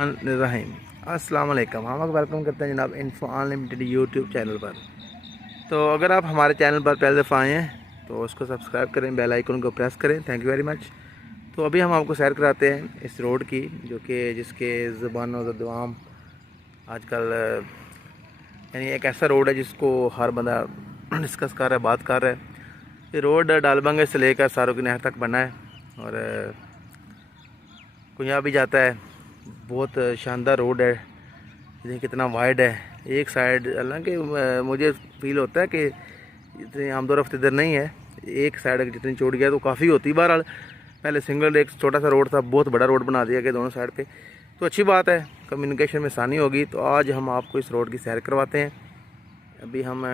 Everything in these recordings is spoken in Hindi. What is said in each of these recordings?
रहीम अस्सलाम वालेकुम। हम आपको वेलकम करते हैं जनाब इन्फो अनलिमिटेड यूट्यूब चैनल पर। तो अगर आप हमारे चैनल पर पहले दफ़ा आए हैं तो उसको सब्सक्राइब करें, बेल आइकन को प्रेस करें। Thank you very much. तो अभी हम आपको सैर कराते हैं इस रोड की, जो कि जिसके ज़ुबान और दुआम आजकल यानी एक ऐसा रोड है जिसको हर बंदा डिस्कस कर रहा है, बात कर रहा है। ये रोड डालबंगे से लेकर सारों की नहर तक बना है और कुंजा भी जाता है। बहुत शानदार रोड है, देखिए कितना वाइड है। एक साइड हालांकि मुझे फील होता है कि इतनी आमदोरफ्त इधर नहीं है। एक साइड जितनी चौड़ी है तो काफ़ी होती। बहरहाल पहले सिंगल एक छोटा सा रोड था, बहुत बड़ा रोड बना दिया गया दोनों साइड पे, तो अच्छी बात है, कम्युनिकेशन में आसानी होगी। तो आज हम आपको इस रोड की सैर करवाते हैं। अभी हम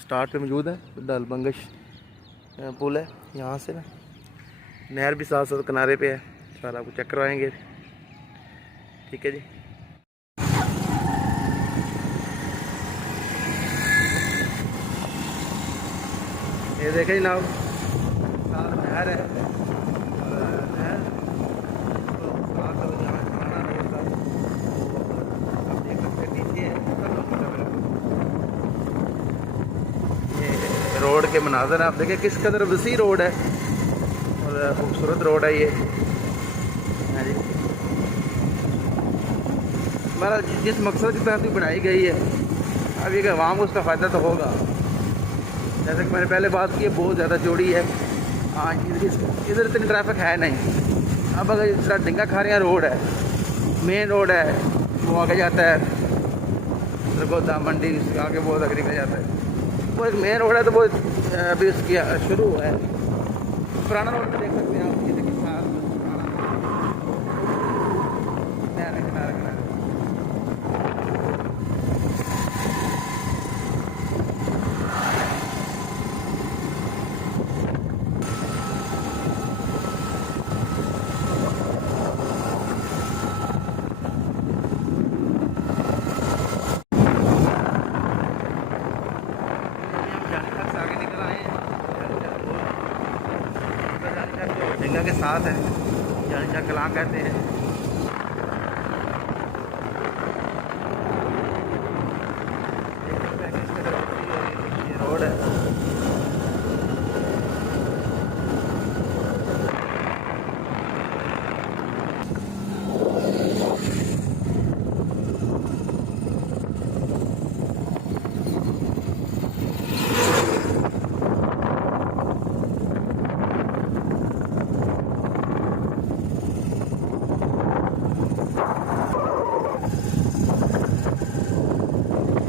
स्टार्ट पे मौजूद हैं। डालबंगश पुल है, यहाँ से ना नहर भी साथ साथ किनारे पे है। सारा आपको चेक करवाएंगे, ठीक है जी। ये देखें जनाब, साथ नहर है और नहर तो साथ अब यहाँ पुराना रोड था, आप देख सकते हैं नीचे है। ये रोड के मनाजर आप देखें किस कदर वसी रोड है और खूबसूरत रोड है ये। हाँ जी, हमारा जिस मकसद की तरफ बनाई गई है, अब ये आवाम को उसका फ़ायदा तो होगा। जैसे कि मैंने पहले बात की है, बहुत ज़्यादा चौड़ी है। हाँ, इधर इतनी ट्रैफिक है नहीं। अब अगर इस तरह डिंगा खारियाँ रोड है, मेन रोड है, वो आगे जाता है सरगोदा मंडी, उसके आगे बहुत अगरी में जाता है। वो एक मेन रोड है, तो वो अभी उसकी शुरू है। पुराना रोड में देख सकते हैं आप, ये देखिए किनारे किनारे किनारे डिंगा के साथ है, जानी जा कलां कहते हैं। ये रोड है,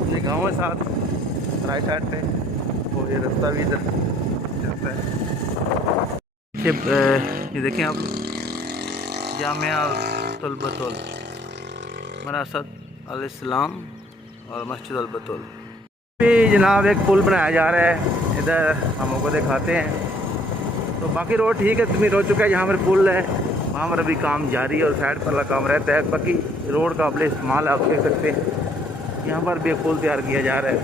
ये गाँव है साथ राइट साइड पे, और ये रास्ता भी इधर जाता है। ये देखें आप, जामिया तुल मरासत अल इस्लाम और मस्जिद अल बतूल। भी जनाब एक पुल बनाया जा रहा है, इधर हम आपको दिखाते हैं। तो बाकी रोड ठीक है, तुम्हें हो चुका है। जहाँ पर पुल है वहाँ पर अभी काम जारी है और साइड पर काम रहता है। बाकी रोड का अपने इस्तेमाल आप देख सकते हैं। यहाँ पर भी एक पुल तैयार किया जा रहा है।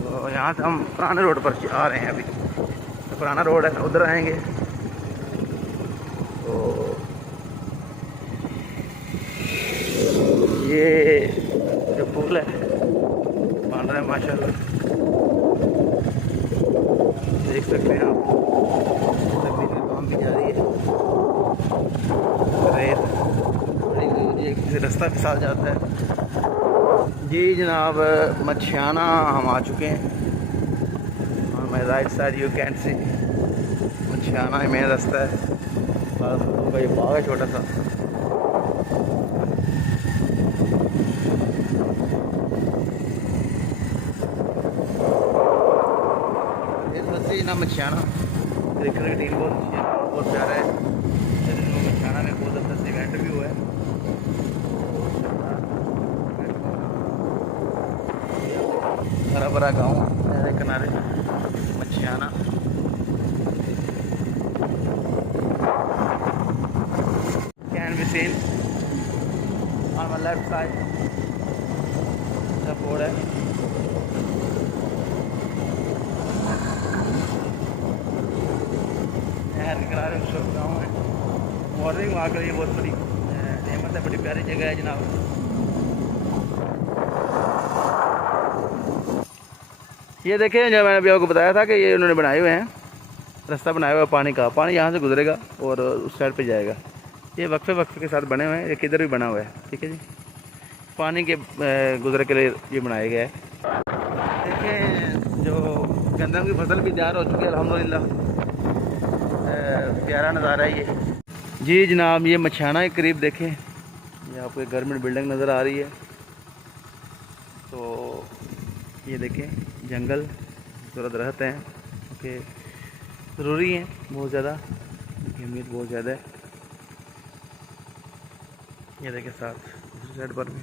तो यहाँ से हम पुराने रोड पर आ रहे हैं। अभी तो पुराना रोड है, उधर आएंगे तो ये जो पुल है बन रहा है माशाल्लाह, देख सकते हैं आप। तकनीक का काम भी जारी है। रेत रास्ता के साथ जाता है जी जनाब। मछियाना हम आ चुके हैं और my right side you can see Machhiyana main रास्ता है। का ये बाग है छोटा सा। ना मछियाना देखने की टीम बहुत अच्छी है, बहुत प्यारा है। मछियाना में बहुत ज़बरदस्त इवेंट भी हुआ है। हरा भरा गाँव नहर किनारे Machhiyana. Can be seen on my left side the board है। नहर के किनारे गाँव है। मॉर्निंग वॉक के लिए बहुत बड़ी नेमत है, बड़ी प्यारी जगह है जनाब। ये देखें, जब मैंने अभी आपको बताया था कि ये उन्होंने बनाए हुए हैं, रास्ता बनाया हुआ है पानी का। पानी यहाँ से गुजरेगा और उस साइड पे जाएगा। ये वक्फे वक्फे के साथ बने हुए हैं, एक इधर भी बना हुआ है, ठीक है जी। पानी के गुजरे के लिए ये बनाया गया है। देखें, जो गंदम की फसल भी तैयार हो चुकी है अल्हम्दुलिल्लाह। प्यारा नज़ारा है ये जी जनाब। ये मछाना के करीब देखें, ये आपको एक गवर्नमेंट बिल्डिंग नज़र आ रही है। तो ये देखें, जंगल खूबसूरत रहते हैं क्योंकि ज़रूरी हैं बहुत ज़्यादा, अहमियत बहुत ज़्यादा है। ये देखें साथ दूसरी साइड पर भी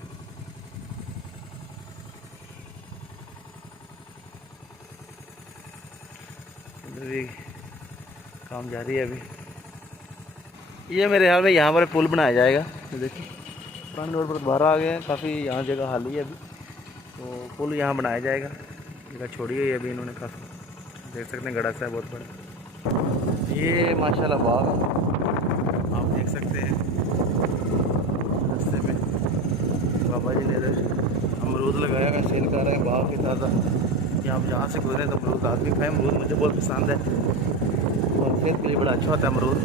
इधर भी काम जारी है अभी। ये मेरे ख्याल में यहाँ पर पुल बनाया जाएगा। ये देखिए, पुराने रोड पर दोबारा आ गए हैं, काफ़ी यहाँ जगह खाली है अभी, तो पुल यहाँ बनाया जाएगा। जगह छोड़ी हुई है अभी इन्होंने काफ़ी, देख सकते हैं गड़ा सा है बहुत बड़ा। ये माशाल्लाह बाग है, आप देख सकते हैं। रास्ते में बाबा जी ने अमरूद लगाया है, सेल कर रहे हैं बाग के ताज़ा। कि आप जहाँ से गुजरे तो अमरूद आदमी खाए। अमरूद मुझे बहुत पसंद है और सेहत के लिए बड़ा अच्छा होता है अमरूद।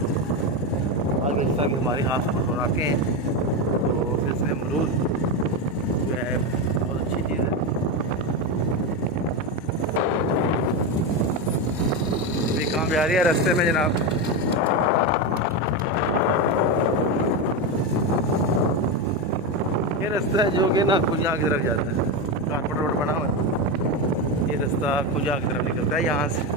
आगे इस तरह की हमारी हाथ खुराकें हैं, तो फिर से अमरूद जो है बहुत अच्छी चीज़ है। अभी काम जारी है रास्ते में जनाब। ये रास्ता है जो कि ना खुजा की तरफ जाता है, कारपेट रोड बना हुआ है। ये रास्ता खुजा की तरफ निकलता है यहाँ से।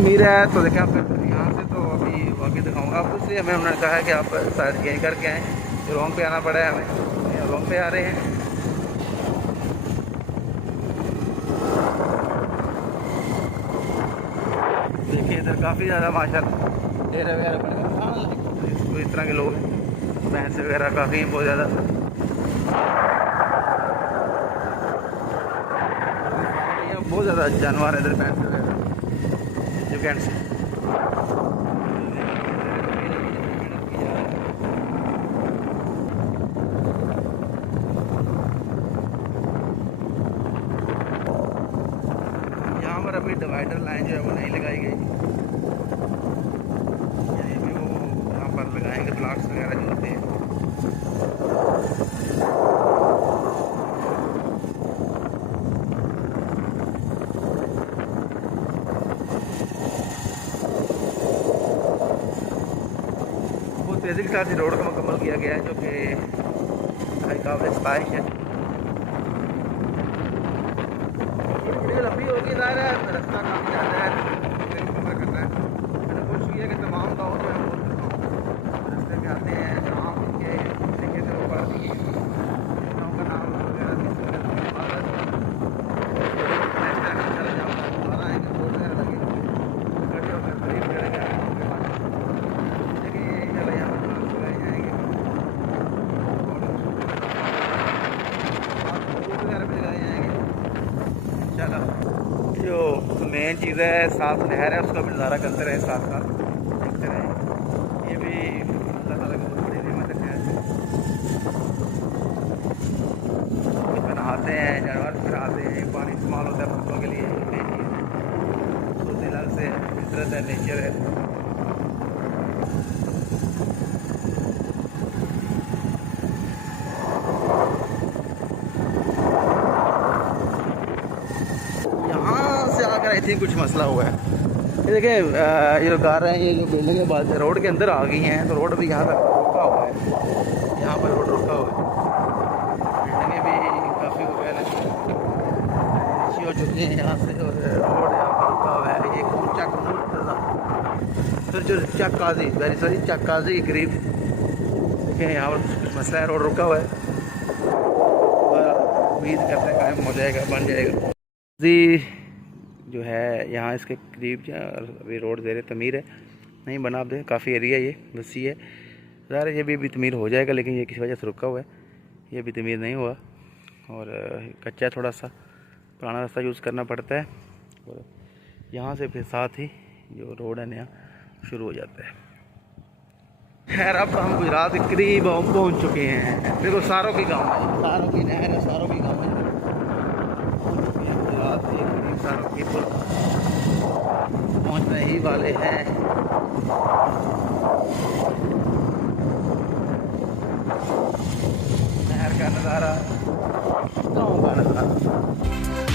मीर है तो देखें आप यहाँ से, तो अभी आगे दिखाऊंगा आपको। इसलिए हमें उन्होंने कहा है कि आप साइड चेंज करके आएँ, तो रोंग पे आना पड़ा है हमें, रोंग पे आ रहे हैं। देखिए इधर काफ़ी ज़्यादा माशाल्लाह डेरे वगैरह बने, तो इस तरह के लोग हैं। भैंस वगैरह काफ़ी हैं बहुत ज़्यादा। बहुत ज़्यादा जानवर है इधर, भैंस वगैरह यू कैन सी। यहाँ पर अभी डिवाइडर लाइन जो है वो नहीं लगाई गई, यहीं भी वो यहाँ पर लगाएंगे प्लाट्स वगैरह जो होते हैं। तेज़ी के साथ ही रोड को मुकम्मल किया गया है, जो कि काबिल सताइश है। बड़ी लंबी होगी ज़ाहिर है, रास्ता काफ़ी ज़्यादा है, कवर करना है। मैंने कोशिश की है कि तमाम गाँव जो है रास्ते में आते हैं, शाम के देखे थे वो पार्टी गाँव का नाम वगैरह चला जाऊँगा, दोबारा आएंगे रोड वगैरह लगे खड़े होकर खरीद करेंगे। जो मेन चीज़ है साफ नहर है, उसका भी नज़ारा करते रहे, साथ साथ देखते रहे। ये भी अल्लाह ताला की बहुत बड़ी नेमत है। इसमें नहाते हैं जानवर, फिर आते हैं, पानी इस्तेमाल होता है फसलों के लिए। तो दिल से फितरत है, नेचर है। आई थिंक कुछ मसला हुआ है। ये देखें, ये जो कार है, ये जो बिल्डिंग है रोड के अंदर आ गई हैं, तो रोड भी यहाँ पर रुका हुआ है। यहाँ पर रोड रुका हुआ है, बिल्डिंगें भी काफ़ी अच्छी हो चुकी हैं यहाँ से, और रोड यहाँ पर रुका हुआ है। ये फिर जो चक काजी, वेरी सॉरी, चक काजी के करीब देखें यहाँ पर कुछ मसला है, रोड रुका हुआ है। उम्मीद करते हैं कायम हो जाएगा, बन जाएगा जी। जो है यहाँ इसके करीब अभी रोड ज़ेर तमीर है, नहीं बना। आप देखें काफ़ी एरिया ये वसी है, ज़ाहिर है ये भी तमीर हो जाएगा, लेकिन ये किसी वजह से रुका हुआ है, ये भी तमीर नहीं हुआ और कच्चा है, थोड़ा सा पुराना रास्ता यूज़ करना पड़ता है। और यहाँ से फिर साथ ही जो रोड है नया शुरू हो जाता है। खैर अब हम गुजरात के करीब पहुँच चुके हैं। देखो सारों की गाँव है, सारों की नहर है, सारों की गाँव है, पहुँच चुके हैं गुजरात के करीब, सारों की पहुँचने ही वाले हैं। नहर का नज़ारा, गाँव का नज़ारा।